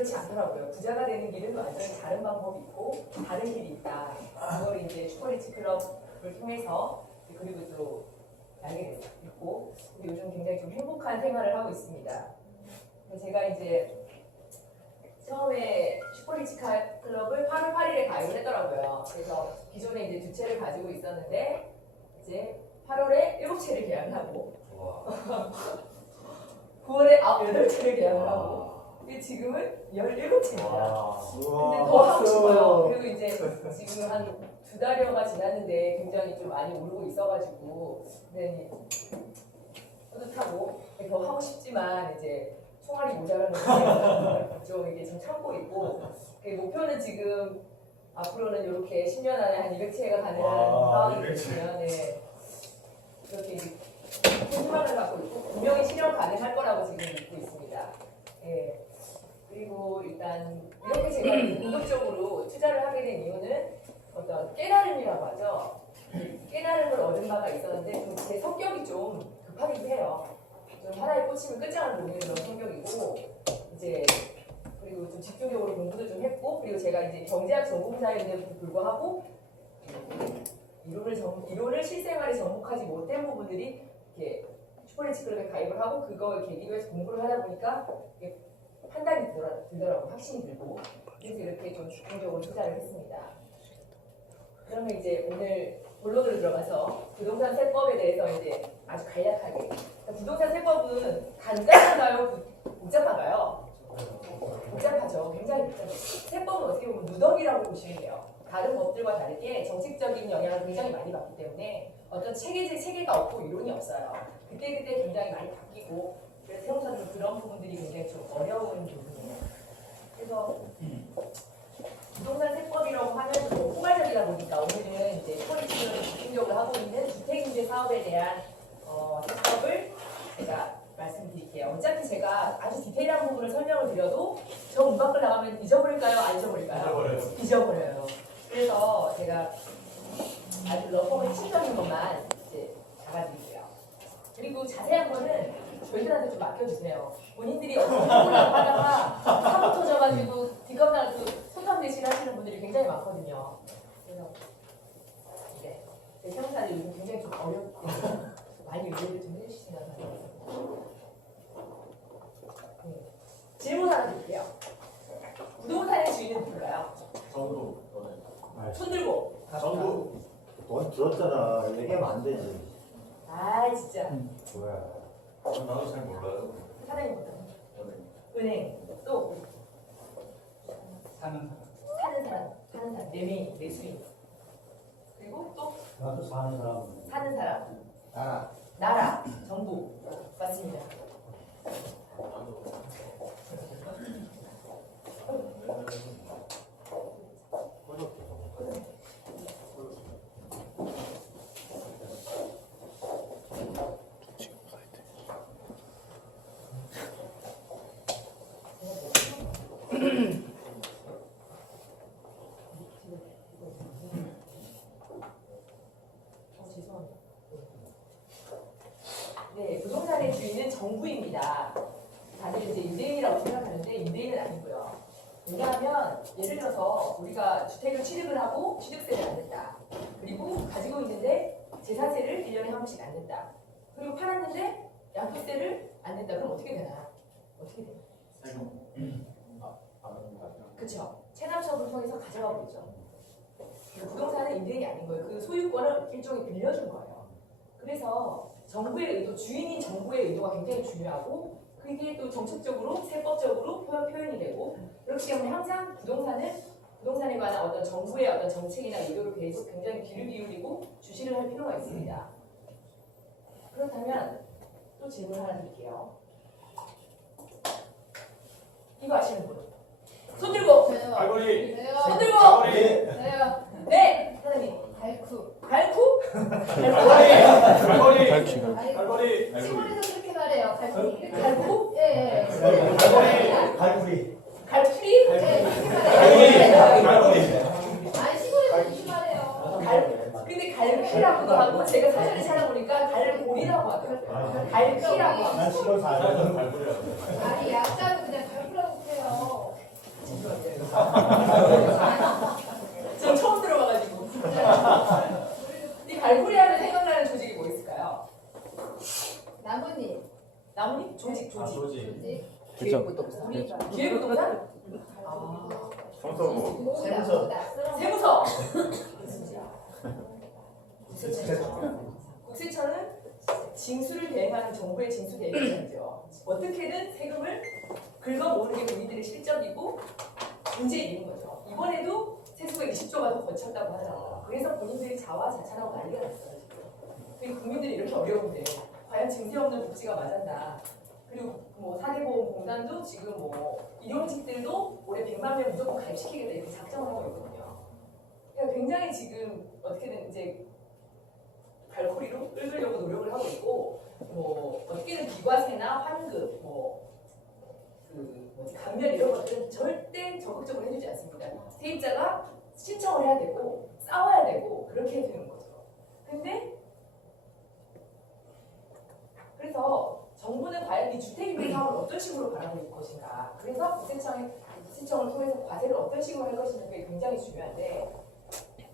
그렇지 않더라고요. 부자가 되는 길은 완전히 다른 방법이 있고 다른 길이 있다. 그걸 이제 슈퍼리치 클럽을 통해서 그리고 또 알게 됐고 요즘 굉장히 좀 행복한 생활을 하고 있습니다. 제가 이제 처음에 슈퍼리치 클럽을 8월 8일에 가입을 했더라고요. 그래서 기존에 이제 2채를 가지고 있었는데 이제 8월에 7채를 계약을 하고 9월에 8채를 계약을 하고 지금은 17채입니다. 근데 더 하고 싶어요. 그리고 이제 지금 한 2달여가 지났는데 굉장히 좀 많이 오르고 있어가지고 네, 뿌듯하고 더 하고 싶지만 이제 총알이 모자라는 게 좀 이게 지금 참고 있고 목표는 지금 앞으로는 이렇게 10년 안에 한 200채가 가능한 상황이 되시면 네, 이렇게 큰 희망을 갖고 있고 분명히 실현 가능할 거라고 지금 믿고 있습니다. 예. 그리고 일단 이렇게 제가 공격적으로 투자를 하게 된 이유는 어떤 깨달음이라고 하죠. 깨달음을 얻은 바가 있었는데 제 성격이 좀 급하기도 해요. 좀 하나에 꽂히면 끝장을 보는 그런 성격이고 이제 그리고 좀 집중적으로 공부도 좀 했고 그리고 제가 이제 경제학 전공자인데도 불구하고 이론을 실생활에 접목하지 못한 부분들이 이렇게 슈퍼리치 클럽에 가입을 하고 그걸 계기로 해서 공부를 하다 보니까 판단이 들더라고요. 확신이 들고 그래서 이렇게 좀 집중적으로 투자를 했습니다. 그러면 이제 오늘 본론으로 들어가서 부동산 세법에 대해서 이제 아주 간략하게 부동산 세법은 간단한가요? 복잡한가요? 복잡하죠. 굉장히 복잡해요. 세법은 어떻게 보면 무덤이라고 보시면 돼요. 다른 법들과 다르게 정책적인 영향을 굉장히 많이 받기 때문에 어떤 체계가 없고 이론이 없어요. 그때그때 굉장히 많이 바뀌고 그래서 세무사는 그런 부분들이 굉장히 좀 어려운 부분이에요. 그래서 부동산 세법이라고 하면 좀 포괄적이다 보니까 오늘은 이제 슈퍼리치를 집중적으로 하고 있는 주택임대 사업에 대한 세법을 제가 말씀드릴게요. 어차피 제가 아주 디테일한 부분을 설명을 드려도 저 문 밖을 나가면 잊어버릴까요? 안 잊어버릴까요? 잊어버려요. 그래서 제가 아주 러프하고 핵심적인 것만 이제 잡아드릴게요. 그리고 자세한 거는 저희들한테 좀 맡겨주세요. 본인들이 어떤 공부를 하다가 사고 터져가지고 뒷감당 손탐 대신 하시는 분들이 굉장히 많거든요. 그래서 네, 제 세무사들이 요즘 굉장히 좀 어렵고 많이 의뢰를 좀 해주시면 감사하겠습니다. 네. 질문 하나 드릴게요. 부동산의 주인은 누굴까요? 정부. 손 들고. 정부. 넌 들었잖아. 얘기하면 안 되지. 아 진짜. 뭐야. 나도 잘 몰라요. 사장님부터. 은행. 또 사는 사는 사람. 내수인. 그리고 또 나도 사는 사람. 사는 사람. 아. 나라. 정부. 맞습니다. 네, 부동산의 주인은 정부입니다. 다들 이제 임대인이라고 생각하는데 임대인은 아니고요. 왜냐하면 예를 들어서 우리가 주택을 취득을 하고 취득세를 안 냈다. 그리고 가지고 있는데 재산세를 1년에 한 번씩 안 냈다. 그리고 팔았는데 양도세를 안 냈다. 그럼 어떻게 되나? 어떻게 돼요? 그렇죠. 체납처분을 통해서 가져가 버리죠. 부동산은 임대인이 아닌 거예요. 그 소유권을 일종의 빌려준 거예요. 그래서 정부의 의도, 주인인 정부의 의도가 굉장히 중요하고 그게 또 정책적으로, 세법적으로 표현이 되고 그렇기 때문에 항상 부동산에 관한 어떤 정부의 어떤 정책이나 의도를 계속 굉장히 귀를 기울이고 주시를 할 필요가 있습니다. 그렇다면 또 질문 하나 드릴게요. 이거 아시는 분? 손 들고! 갈고리. 손 들고! 갈고리. 네! 사장님. 갈쿠. 갈쿠? 갈고리. 아니, 갈고리. 시골에서 그렇게 말해요. 갈쿠. 갈쿠? 예, 예. 갈고리. 갈풀이? 예, 그렇게 말해요. 갈고리. 아니, 시골에서 무슨 말해요. 근데 갈피라고도 하고 제가 사전에 찾아보니까 갈고리라고 하더라고요. 갈피라고 하고. 난 시골 살아. 저는 갈고리라고. 아니, 약자로 그냥 갈쿠라고 해요. 기회부동산? 아, 성서고. 세무서. 세무서. 국세청은 징수를 대행하는 정부의 징수 대행이죠. 어떻게든 세금을 긁어 모으는 게 국민들의 실적이고 문제에 있는 거죠. 이번에도 세수가 20조가 더 거쳤다고 하더라고요. 그래서 본인들이 자화자찬하고 난리가 났어요. 지금. 국민들이 이렇게 어려운데 과연 증세 없는 복지가 맞았나? 그리고 뭐 사대보험공단도 지금 뭐 일용직들도 올해 100만 명 무조건 가입시키겠다 이렇게 작정을 하고 있거든요. 그러니까 굉장히 지금 어떻게든 이제 발코리로 끌으려고 노력을 하고 있고 뭐 어떻게든 비과세나 환급 뭐지 감면 이런 것들은 절대 적극적으로 해주지 않습니다. 세입자가 신청을 해야 되고 싸워야 되고 그렇게 되는 거죠. 근데 그래서 정부는 과연 이 주택임대 사업을 어떤 식으로 바라볼 것인가. 그래서 국세청을 통해서 과세를 어떤 식으로 할 것인가가 굉장히 중요한데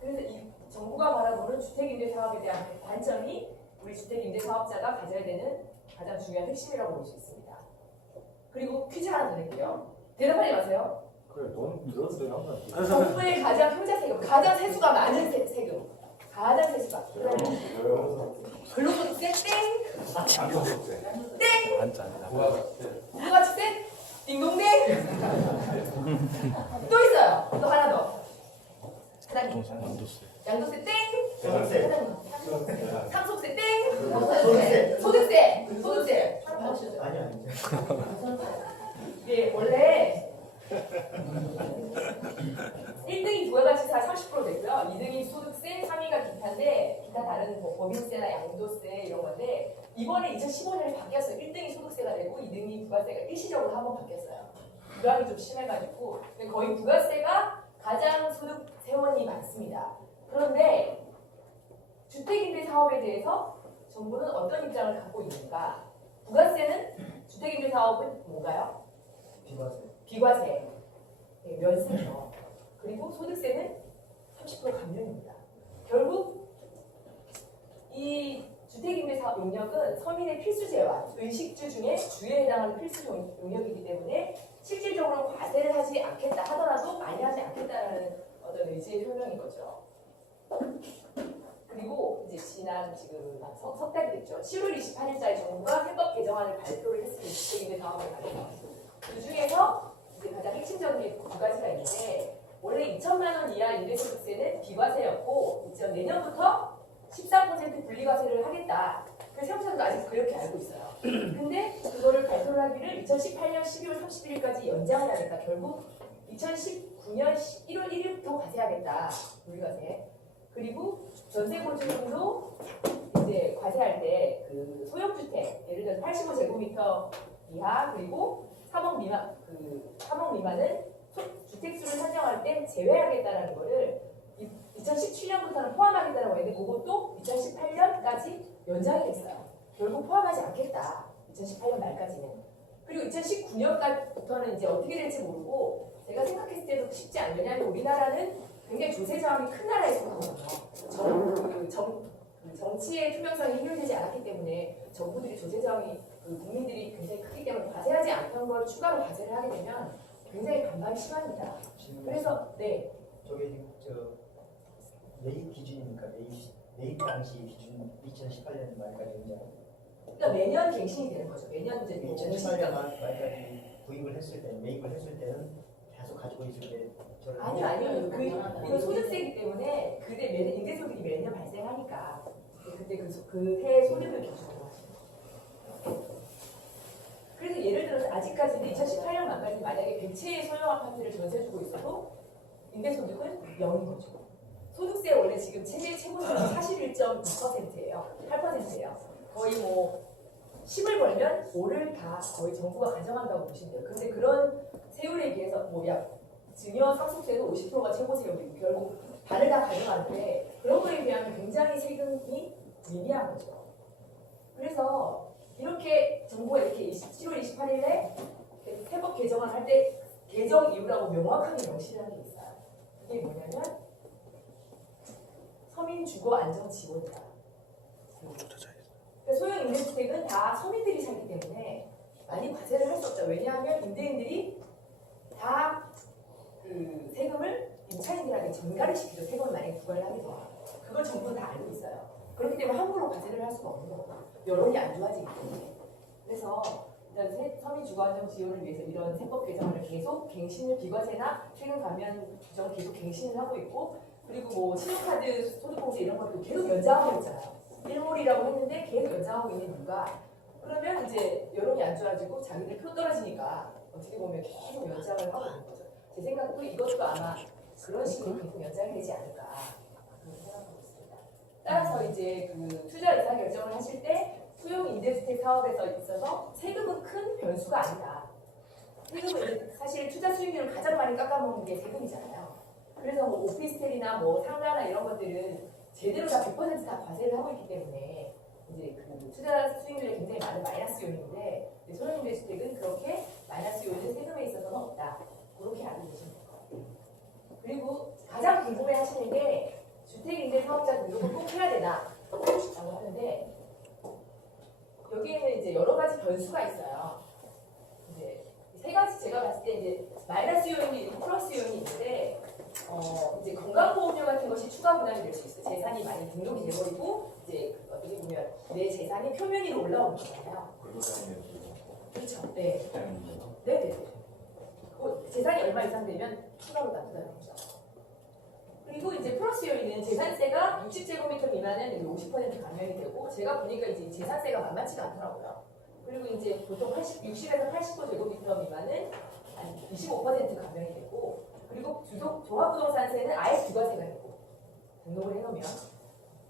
그래서 이 정부가 바라보는 주택임대 사업에 대한 관점이 우리 주택임대 사업자가 가져야 되는 가장 중요한 핵심이라고 볼 수 있습니다. 그리고 퀴즈 하나 더 낼게요. 대답하지 마세요. 그래, 돈 들어도 되나? 정부의 가장 효자 세금, 가장 세수가 많은 세금, 가장 세수가. 근로소득세 땡, 땡, 부가가치세 딩동댕. 또 있어요. 또 하나 더. 하나님. 양도세 땡, 소득세. 하나님. 상속세 땡, 소득세. 소득세. 아니야. 예, 원래 1등이 부가가치세 30% 되고요. 2등이 소득세, 3위가 기타인데 기타 다른 뭐 법인세나 양도세 이런 건데 이번에 2015년에 바뀌었어요. 1등이 소득세가 되고 2등이 부가세가 일시적으로 한번 바뀌었어요. 부담이 좀 심해가지고 거의 부가세가 가장 소득 세원이 많습니다. 그런데 주택임대 사업에 대해서 정부는 어떤 입장을 갖고 있는가? 부가세는 주택임대 사업은 뭔가요? 비과세. 네, 면세죠. 그리고 소득세는 30% 감면입니다. 결국 이 주택임대 사업 용역은 서민의 필수재와 의식주 중에 주에 해당하는 필수 용역이기 때문에 실질적으로 과세를 하지 않겠다 하더라도 많이 하지 않겠다라는 어떤 의지의 표명인 거죠. 그리고 이제 지난 지금 석 달이 됐죠. 7월 28일자에 정부가 해법 개정안을 발표를 했습니다. 주택임대 사업에 관해서. 그 중에서 이제 가장 핵심적인 게 두 가지가 있는데 원래 2천만 원 이하 임대소득세는 비과세였고 내년부터 14% 분리과세를 하겠다. 그래서 세무사도 아직 그렇게 알고 있어요. 근데 그거를 발표를 하기를 2018년 12월 31일까지 연장을 하니까 결국 2019년 1월 1일부터 과세하겠다. 분리과세. 그리고 전세보증금도 이제 과세할 때 그 소형주택 예를 들어서 85제곱미터 이하 그리고 3억 미만은 주택수를 산정할 때 제외하겠다라는 거를 2017년부터는 포함하겠다라고 했는데 그것도 2018년까지 연장이 됐어요. 결국 포함하지 않겠다. 2018년 말까지는. 그리고 2019년부터는 이제 어떻게 될지 모르고 제가 생각했을 때도 쉽지 않아요. 왜냐하면 우리나라는 굉장히 조세 저항이 큰 나라에 속하거든요. 정치의 투명성이 희열되지 않았기 때문에 정부들이 조세 저항이 국민들이 굉장히 크기 때문에 과세하지 않던 걸 추가로 과세를 하게 되면 굉장히 반발이 심합니다. 그래서 네. 저게 매입 기준이니까 매입 당시 기준 2018년 말까지 연장. 그러니까 매년 갱신이 되는 거죠. 매년 이제 2018년 말까지 구입을 했을 때, 매입을 했을 때는 계속 가지고 있을 때. 아니요. 이건 소득세이기 때문에 그때 매년 임대소득이 매년 발생하니까 그때 그해 소득을 기준으로 하시는 거죠. 그래서 예를 들어서 아직까지는 2018년 말까지 만약에 100채의 소형 아파트를 전세 주고 있어도 임대소득은 0인 거죠. 소득세 원래 지금 최고소득이 41.2%예요. 8%예요. 거의 뭐 10을 벌면 5를 다 거의 정부가 가져간다고 보시면 돼요. 근데 그런 세율에 비해서 증여 상속세도 50%가 최고세율이고 결국 반을 다 가져가는데 그런 거에 비하면 굉장히 세금이 미비한 거죠. 그래서 이렇게 정부가 이렇게 7월 28일에 해법 개정안 할 때 개정 이유라고 명확하게 명시하는 게 있어요. 그게 뭐냐면 서민 주거 안정 지원이다. 그러니까 소형 임대주택은 다 서민들이 살기 때문에 많이 과세를 할 수 없다. 왜냐하면 임대인들이 다 그 세금을 임차인들에게 전가를 시키죠. 세금을 만약에 부과를 하게 되면 그걸 정부는 다 알고 있어요. 그렇기 때문에 함부로 과세를 할 수가 없는 거고 여론이 안 좋아지기 때문에. 그래서 일단 서민 주거 안정 지원을 위해서 이런 세법 개정을 계속 갱신을 비과세나 세금 감면 규정을 계속 갱신을 하고 있고, 그리고 뭐 신용카드 소득공제 이런 것도 계속 연장하고 있잖아요. 일몰이라고 했는데 계속 연장하고 있는 이유가, 그러면 이제 여론이 안 좋아지고 자기들 표 떨어지니까 어떻게 보면 계속 연장을 하고 있는 거죠. 제 생각도 이것도 아마 그런 식으로 계속 연장이 되지 않을까 그렇게 생각하고 있습니다. 따라서 이제 그 투자 의사 결정을 하실 때 소형 임대주택 사업에서 있어서 세금은 큰 변수가 아니다. 세금은 이제 사실 투자 수익률을 가장 많이 깎아먹는 게 세금이잖아요. 그래서 뭐 오피스텔이나 뭐 상가나 이런 것들은 제대로 다 100% 과세를 하고 있기 때문에 이제 그 투자 수익률에 굉장히 많은 마이너스 요인인데, 소형 임대주택은 그렇게 마이너스 요인은 세금에 있어서는 없다. 그렇게 알고 계시면 될 것 같아요. 그리고 가장 궁금해 하시는 게 주택임대 사업자 등록을 꼭 해야 되나? 라고 하는데, 여기에는 이제 여러 가지 변수가 있어요. 이제 세 가지 제가 봤을 때 이제 마이너스 요인이 있고 플러스 요인이 있는데, 이제 건강보험료 같은 것이 추가 부담이 될 수 있어요. 재산이 많이 등록이 돼버리고 이제 어떻게 보면 내 재산이 표면 위로 올라오는 거잖아요. 그렇죠. 네. 네네. 재산이 얼마 이상 되면 추가로 납부하는 거죠. 그리고 이제 플러스 요인은 재산세가 60제곱미터 미만은 50% 감면이 되고, 제가 보니까 이제 재산세가 만만치가 않더라고요. 그리고 이제 보통 60에서 89제곱미터 미만은 한 25% 감면이 되고, 그리고 종합부동산세는 아예 부가세가 되고 등록을 해놓으면,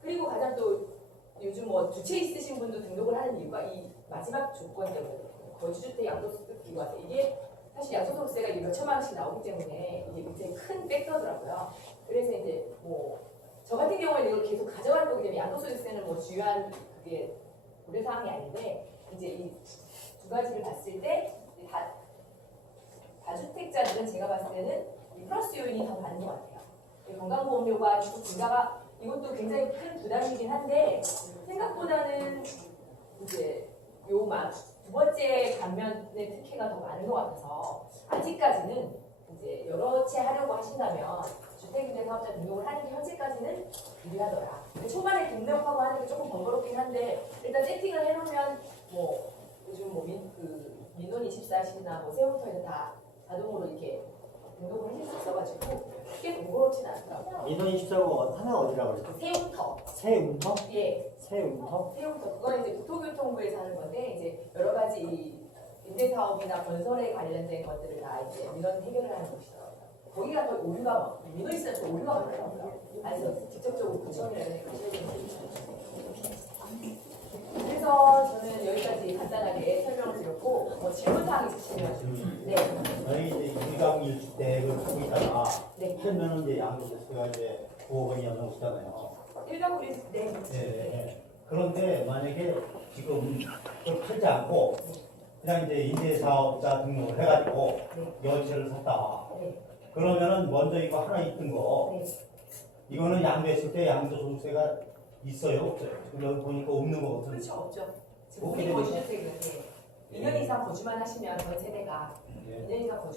그리고 가장 또 요즘 뭐 주채 있으신 분도 등록을 하는 이유가 이 마지막 조건 때문에 거주주택 양도소득 비과세, 이게 사실 양도소득세가 이게 몇 천만 원씩 나오기 때문에 이게 굉장히 큰 팩터더라고요. 그래서 이제 뭐 저 같은 경우에는 이걸 계속 가져가는 거기 때문에 양도소득세는 뭐 주요한 그게 고려 사항이 아닌데, 이제 이 두 가지를 봤을 때 다주택자들은 제가 봤을 때는 이 플러스 요인이 더 많은 것 같아요. 건강보험료가 계속 증가가, 이것도 굉장히 큰 부담이긴 한데 생각보다는 이제 두 번째 감면의 특혜가 더 많은 것 같아서 아직까지는 이제 여러 채 하려고 하신다면 주택임대 사업자 등록을 하는 게 현재까지는 유리하더라. 초반에 등록하고 하는 게 조금 번거롭긴 한데 일단 세팅을 해놓으면 뭐 요즘 뭐 민원24 하시나 뭐 세부터에서 다 자동으로 이렇게 등록을 해줄 수 있어가지고 크게 번거롭진 않더라고요. 민원24고 하나 어디라고 그랬죠? 세운터. 새운터? 예. 새운터? 세운터. 그건 이제 국토교통부에서 하는 건데, 이제 여러 가지 임대사업이나 건설에 관련된 것들을 다 이제 민원 해결을 하는 곳이더라고요. 거기가 더 오류가 민원이 더 오류가 많더라고요. 그래서 직접적으로 구청이라는 데 가셔야 되는 게 있어요. 그래서 저는 여기까지 간단하게 설명을 드렸고, 뭐 질문사항 있으시면 네. 저희 이제 2강 1주택을 하고 있다가 네. 하면은 이제 양도세가 이제 9억 원이 넘어오잖아요. 1가구리 네. 네. 그런데 만약에 지금 그걸 팔지 않고 그냥 이제 임대사업자 등록을 해가지고 열채를 샀다. 네. 그러면은 먼저 이거 하나 있던 거 네. 이거는 양도했을 때 양도소득세가 있어요, 없어요? 지금 여기 보니까 없는 거거든요. 그렇죠. 없죠. 오케이, 지금 거주주택은 2년 이상 거주만 하시면 전 세대가 예. 2년 이상 거주한